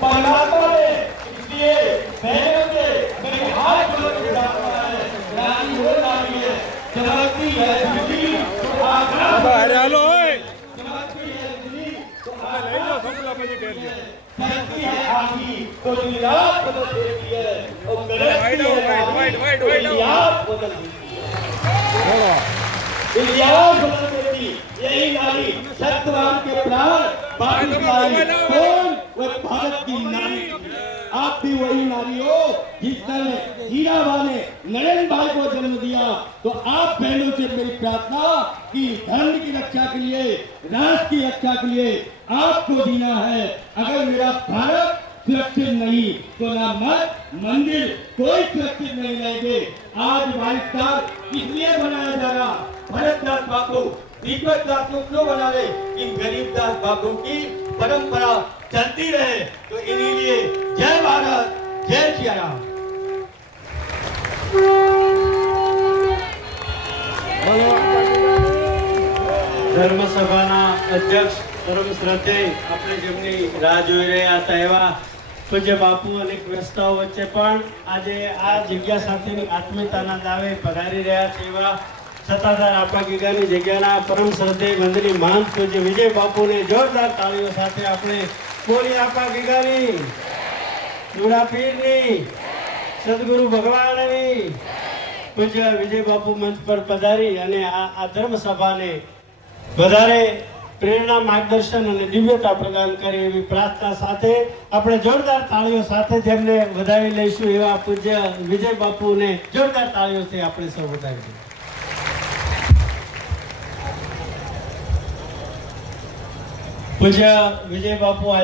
परमात्मा ने इसलिए बहनों से मेरे हाथ जोड़ के डाला है, रानी हो नारी है, चमकती है बिजली तो हेलो चमकती है बिजली तो चमकती है आँखी तो दिन रात बदल देती है और गरजती है आँखी तो इलियास बदल देती है। इलियास बदल देती यही नारी सत्यवान के प्राण बाकी नारी कौन? वह भारत की नारी। आप भी वही नारी हो जिसने हीराबा ने नरेंद्र भाई को जन्म दिया। तो आप बहनों से मेरी प्रार्थना कि धर्म की रक्षा के लिए, राष्ट्र की रक्षा के लिए आपको जीना है। अगर मेरा भारत सुरक्षित नहीं तो ना मठ मंदिर कोई सुरक्षित नहीं रहेंगे। आज बालिस्तान इसलिए बनाया जा रहा, भरतदास बापू दीपक दास को क्यों बना रहे? इन गरीबदास बापू की परंपरा चलती रहे। तो इन्हीं लिए जय भारत, जय श्री राम। ધર્મ સભાના અધ્યક્ષ પરમ શ્રદ્ધેય આપણે જેમની રાહ જોઈ રહ્યા હતા એવા પૂજ્ય બાપુ અનેક વ્યવસ્થાઓ વચ્ચે પણ આજે આ જગ્યા સાથેની આત્મીયતાના દાવે પધારી રહ્યા છે એવા સત્તાધાર આપા ગીગાની જગ્યાના પરમ શ્રદ્ધેય વંદની મહંત પૂજ્ય વિજય બાપુને જોરદાર તાળીઓ સાથે આપણે બોલી આપા ગીગાની, જુડા પીરની, સદગુરુ ભગવાનની પૂજ્ય વિજય બાપુ મંચ પર પધારી અને આ ધર્મ સભાને વધારે પ્રેરણા, માર્ગદર્શન અને દિવ્યતા પ્રદાન કરે એવી પ્રાર્થના સાથે આપણે જોરદાર તાળીઓ સાથે જેમને વધાવી લઈશું એવા પૂજ્ય વિજય બાપુને જોરદાર તાળીઓથી આપણે સૌ વધાવીશું. પૂજ્ય વિજય બાપુ